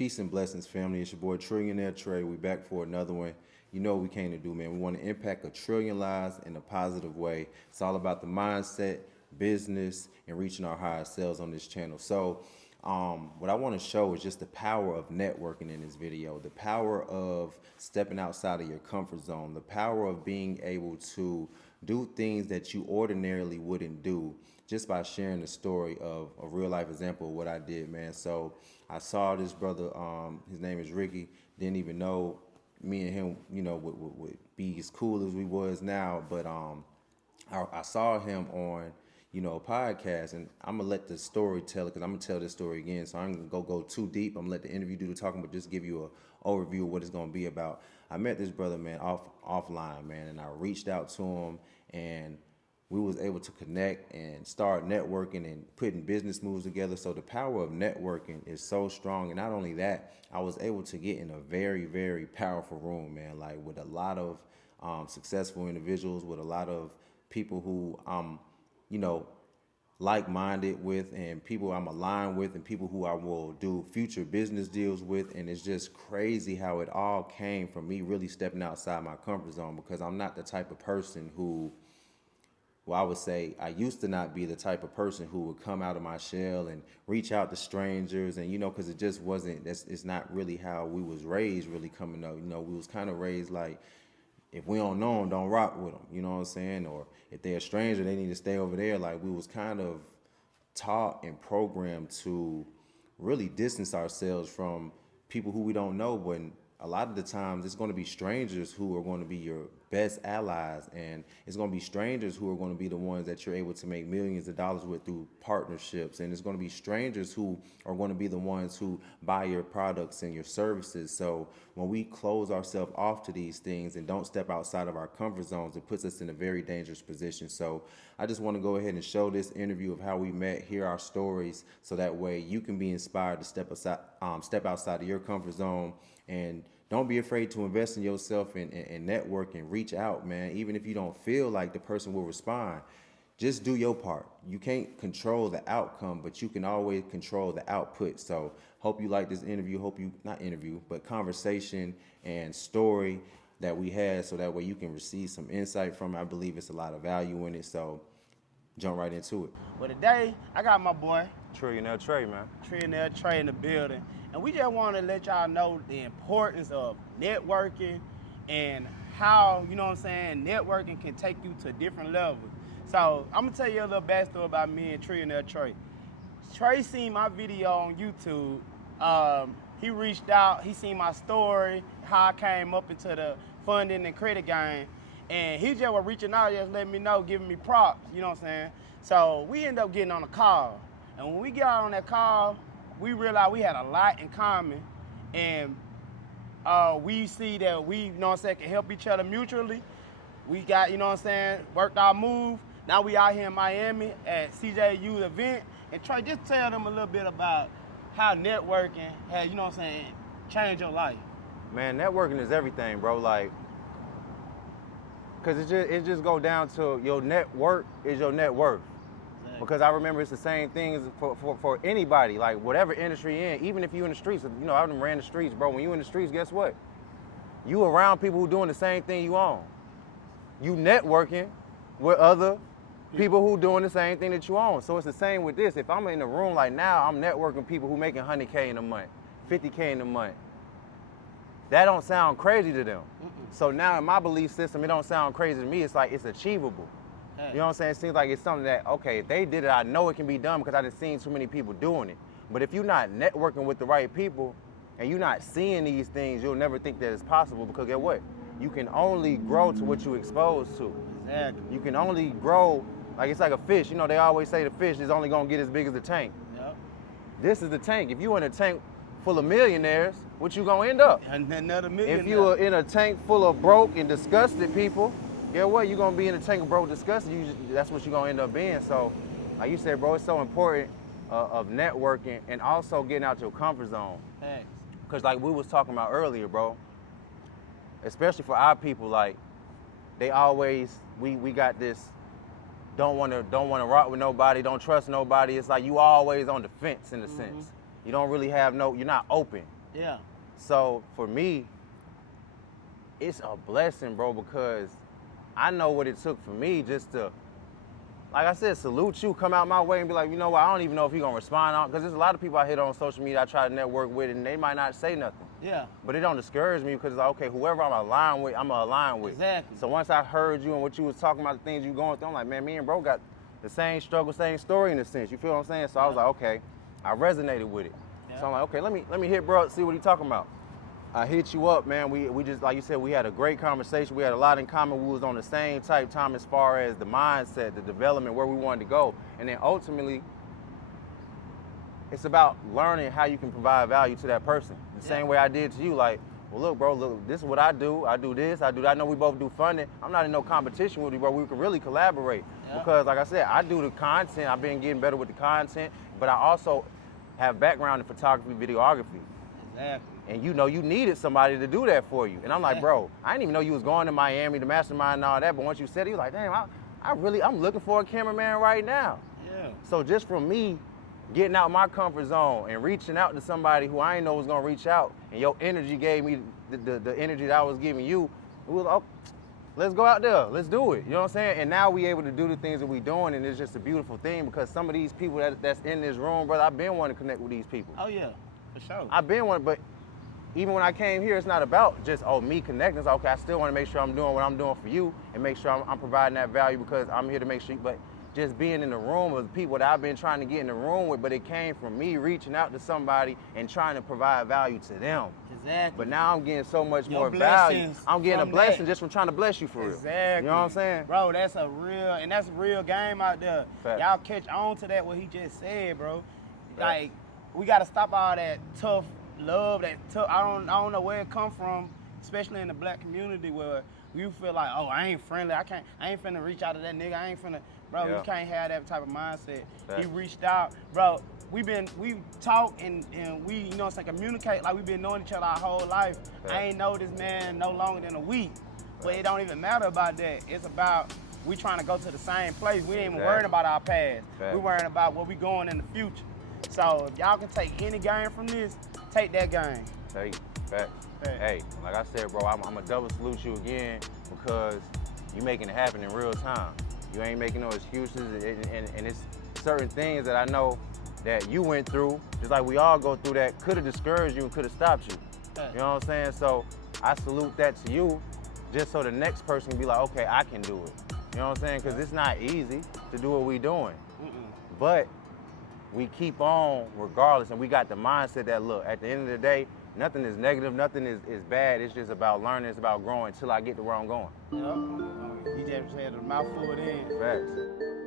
Peace and blessings, family. It's your boy Trillionaire Trey. We back for another one. You know what we came to do, man. We want to impact 1 trillion lives in a positive way. It's all about the mindset, business, and reaching our highest selves on this channel. So what I want to show is just the power of networking in this video, the power of stepping outside of your comfort zone, the power of being able to do things that you ordinarily wouldn't do just by sharing the story of a real life example of what I did, man. So I saw this brother, his name is Ricky, didn't even know me and him, you know, would be as cool as we was now, but I saw him on, you know, a podcast, and I'm gonna let the storyteller, because I'm gonna tell this story again, so I'm gonna go too deep. I'm gonna let the interview do the talking, but just give you an overview of what it's gonna be about. I met this brother, man, offline, man, and I reached out to him, and we was able to connect and start networking and putting business moves together. So the power of networking is so strong. And not only that, I was able to get in a very, very powerful room, man, like with a lot of successful individuals, with a lot of people who you know, like-minded with, and people I'm aligned with, and people who I will do future business deals with. And it's just crazy how it all came from me really stepping outside my comfort zone, because I'm not the type of person who, well, I would say I used to not be the type of person who would come out of my shell and reach out to strangers, and, you know, because it just wasn't, it's not really how we was raised really coming up. You know, we was kind of raised like, if we don't know them, don't rock with them, you know what I'm saying? Or if they're a stranger, they need to stay over there. Like, we was kind of taught and programmed to really distance ourselves from people who we don't know, when a lot of the times it's going to be strangers who are going to be your best allies, and it's going to be strangers who are going to be the ones that you're able to make millions of dollars with through partnerships, and it's going to be strangers who are going to be the ones who buy your products and your services. So when we close ourselves off to these things and don't step outside of our comfort zones, it puts us in a very dangerous position. So I just want to go ahead and show this interview of how we met, hear our stories, so that way you can be inspired to step outside of your comfort zone. And don't be afraid to invest in yourself and network and reach out, man. Even if you don't feel like the person will respond, just do your part. You can't control the outcome, but you can always control the output. So hope you like this interview. Not interview, but conversation and story that we had, so that way you can receive some insight from it. I believe it's a lot of value in it. So jump right into it. Well, today I got my boy Trillionaire Trey, man. Trillionaire Trey in the building, and we just want to let y'all know the importance of networking and how, you know what I'm saying, networking can take you to different levels. So I'm gonna tell you a little backstory about me and Trillionaire Trey. Trey seen my video on YouTube. He reached out, he seen my story, how I came up into the funding and credit game. And he just was reaching out, just letting me know, giving me props, you know what I'm saying? So we ended up getting on a call. And when we got on that call, we realized we had a lot in common. And we see that we, you know what I'm saying, can help each other mutually. We got, you know what I'm saying, worked our move. Now we out here in Miami at CJU event. And Trey, just tell them a little bit about how networking has, you know what I'm saying, changed your life. Man, networking is everything, bro. Like, because it just go down to your network is your net worth. Exactly. Because I remember it's the same thing as for anybody, like whatever industry you're in, even if you're in the streets. You know, I done ran the streets, bro. When you in the streets, guess what? You around people who doing the same thing you on. You networking with other people who doing the same thing that you own. So it's the same with this. If I'm in the room like now, I'm networking people who making 100K in a month, 50K in a month. That don't sound crazy to them. So now in my belief system, it don't sound crazy to me. It's like, it's achievable. You know what I'm saying? It seems like it's something that, okay, if they did it, I know it can be done because I done seen too many people doing it. But if you're not networking with the right people and you're not seeing these things, you'll never think that it's possible, because guess what? You can only grow to what you're exposed to. Exactly. You can only grow, like it's like a fish. You know, they always say the fish is only gonna get as big as the tank. Yep. This is the tank. If you in a tank full of millionaires, what you gonna end up? Another millionaire. If you are in a tank full of broke and disgusted people, guess what? You're gonna be in a tank of broke, disgusted. That's what you're gonna end up being. So, like you said, bro, it's so important of networking and also getting out your comfort zone. Thanks. Cause like we was talking about earlier, bro, especially for our people, like they always, we got this, don't wanna rock with nobody, don't trust nobody. It's like you always on the fence in a sense. You don't really have you're not open. Yeah. So for me, it's a blessing, bro, because I know what it took for me just to, like I said, salute you, come out my way and be like, you know what, I don't even know if he gonna respond on, because there's a lot of people I hit on social media I try to network with and they might not say nothing. Yeah. But it don't discourage me because it's like, okay, whoever I'm aligned with, I'm aligned with. Exactly. So once I heard you and what you was talking about, the things you going through, I'm like, man, me and bro got the same struggle, same story in a sense. You feel what I'm saying? So I was like, okay, I resonated with it. Yeah. So I'm like, okay, let me hit bro, see what he talking about. I hit you up, man. We just, like you said, we had a great conversation. We had a lot in common. We was on the same type time as far as the mindset, the development, where we wanted to go. And then ultimately, it's about learning how you can provide value to that person. The same way I did to you, like, well, look, bro, look, this is what I do. I do this, I do that. I know we both do funding. I'm not in no competition with you, bro. We can really collaborate. Yeah. Because, like I said, I do the content. I've been getting better with the content, but I also have background in photography, videography. Exactly. And you know you needed somebody to do that for you. And I'm like, bro, I didn't even know you was going to Miami, the mastermind and all that, but once you said it, you was like, damn, I'm looking for a cameraman right now. Yeah. So just from me getting out my comfort zone and reaching out to somebody who I didn't know was gonna reach out, and your energy gave me the energy that I was giving you, it was, oh, let's go out there, let's do it. You know what I'm saying? And now we able to do the things that we doing, and it's just a beautiful thing because some of these people that's in this room, brother, I've been wanting to connect with these people. Oh yeah, for sure. I've been wanting, but even when I came here, it's not about just, me connecting. It's like, okay, I still want to make sure I'm doing what I'm doing for you and make sure I'm providing that value because I'm here to make sure, but just being in the room with people that I've been trying to get in the room with, but it came from me reaching out to somebody and trying to provide value to them. Exactly. But now I'm getting so much Your more value. blessings I'm getting a from blessing that. just from trying to bless you for real. Exactly. You know what I'm saying? Bro, that's a real game out there. Fact. Y'all catch on to that, what he just said, bro. Like, we gotta stop all that tough love, that tough, I don't know where it come from, especially in the black community where you feel like, oh, I ain't friendly, I ain't finna reach out to that nigga, I ain't finna, bro, Yeah. you can't have that type of mindset. Fact. He reached out, bro. We talk and we, you know what I'm saying, communicate like we've been knowing each other our whole life. Fact. I ain't know this man no longer than a week. But it don't even matter about that. It's about we trying to go to the same place. We ain't even worrying about our past. Fact. We worrying about where we going in the future. So if y'all can take any game from this, take that game. Hey, facts. Fact. Hey, like I said, bro, I'm a double salute you again because you making it happen in real time. You ain't making no excuses, and it's certain things that I know that you went through, just like we all go through, that could have discouraged you and could have stopped you. Fact. You know what I'm saying? So I salute that to you, just so the next person can be like, okay, I can do it. You know what I'm saying? Because it's not easy to do what we doing. But we keep on regardless, and we got the mindset that, look, at the end of the day, nothing is negative, nothing is bad. It's just about learning, it's about growing until I get to where I'm going. Yep. He just had a mouthful in. Facts.